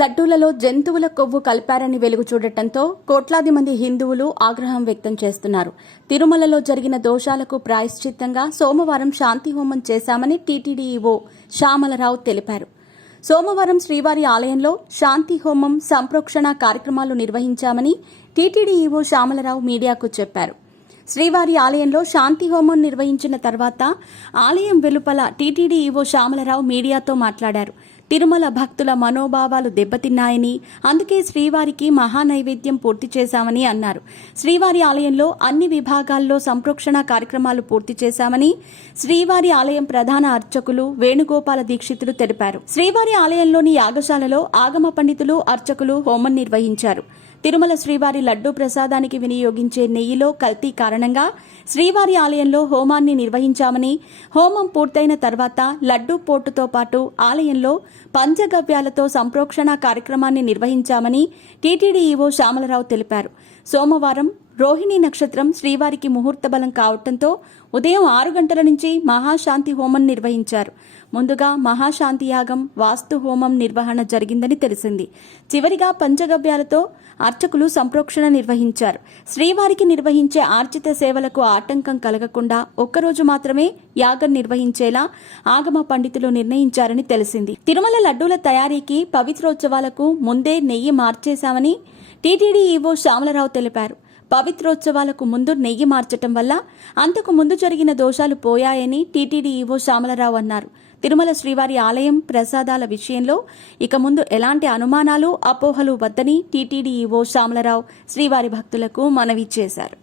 లడ్డూలలో జంతువుల కొవ్వు కలిపారని వెలుగు చూడటంతో కోట్లాది మంది హిందువులు ఆగ్రహం వ్యక్తం చేస్తున్నారు. తిరుమలలో జరిగిన దోషాలకు ప్రాయశ్చిత్తంగా సోమవారం శాంతి హోమం చేశామని టీటీడీ ఈవో శ్యామలరావు తెలిపారు. సోమవారం శ్రీవారి ఆలయంలో శాంతి హోమం సంప్రోక్షణ కార్యక్రమాలు నిర్వహించామని టీటీడీ ఈవో శ్యామలరావు మీడియాకు చెప్పారు. శ్రీవారి ఆలయంలో శాంతి హోమం నిర్వహించిన తర్వాత ఆలయం వెలుపల టీటీడీ ఈవో శ్యామలరావు మీడియాతో మాట్లాడారు. తిరుమల భక్తుల మనోభావాలు దెబ్బతిన్నాయని, అందుకే శ్రీవారికి మహానైవేద్యం పూర్తి చేశామని అన్నారు. శ్రీవారి ఆలయంలో అన్ని విభాగాల్లో సంప్రోక్షణ కార్యక్రమాలు పూర్తి చేశామని శ్రీవారి ఆలయం ప్రధాన అర్చకులు వేణుగోపాల దీక్షితులు తెలిపారు. శ్రీవారి ఆలయంలోని యాగశాలలో ఆగమ పండితులు, అర్చకులు హోమం నిర్వహించారు. తిరుమల శ్రీవారి లడ్డూ ప్రసాదానికి వినియోగించే నెయ్యిలో కల్తీ కారణంగా శ్రీవారి ఆలయంలో హోమాన్ని నిర్వహించామని, హోమం పూర్తయిన తర్వాత లడ్డూ పోటుతో పాటు ఆలయంలో పంచగవ్యాలతో సంప్రోక్షణ కార్యక్రమాన్ని నిర్వహించామని టీటీడీ ఈవో శ్యామలరావు తెలిపారు. సోమవారం రోహిణి నక్షత్రం శ్రీవారికి ముహూర్త బలం కావడంతో ఉదయం 6 గంటల నుంచి మహాశాంతి హోమం నిర్వహించారు. ముందుగా మహాశాంతి యాగం, వాస్తు హోమం నిర్వహణ జరిగిందని తెలిసింది. చివరిగా పంచగవ్యాలతో అర్చకులు సంప్రోక్షణ నిర్వహించారు. శ్రీవారికి నిర్వహించే ఆర్జిత సేవలకు ఆటంకం కలగకుండా ఒక్కరోజు మాత్రమే యాగం నిర్వహించేలా ఆగమ పండితులు నిర్ణయించారని తెలిసింది. తిరుమల లడ్డూల తయారీకి పవిత్రోత్సవాలకు ముందే నెయ్యి మార్చేశామని టీటీడీ ఈవో శ్యామలరావు తెలిపారు. పవిత్రోత్సవాలకు ముందు నెయ్యి మార్చటం వల్ల అంతకు ముందు జరిగిన దోషాలు పోయాయని టీటీడీ ఈవో శ్యామలరావు అన్నారు. తిరుమల శ్రీవారి ఆలయం ప్రసాదాల విషయంలో ఇక ముందు ఎలాంటి అనుమానాలు, అపోహలు వద్దని టీటీడీ ఈవో శ్యామలరావు శ్రీవారి భక్తులకు మనవి చేశారు.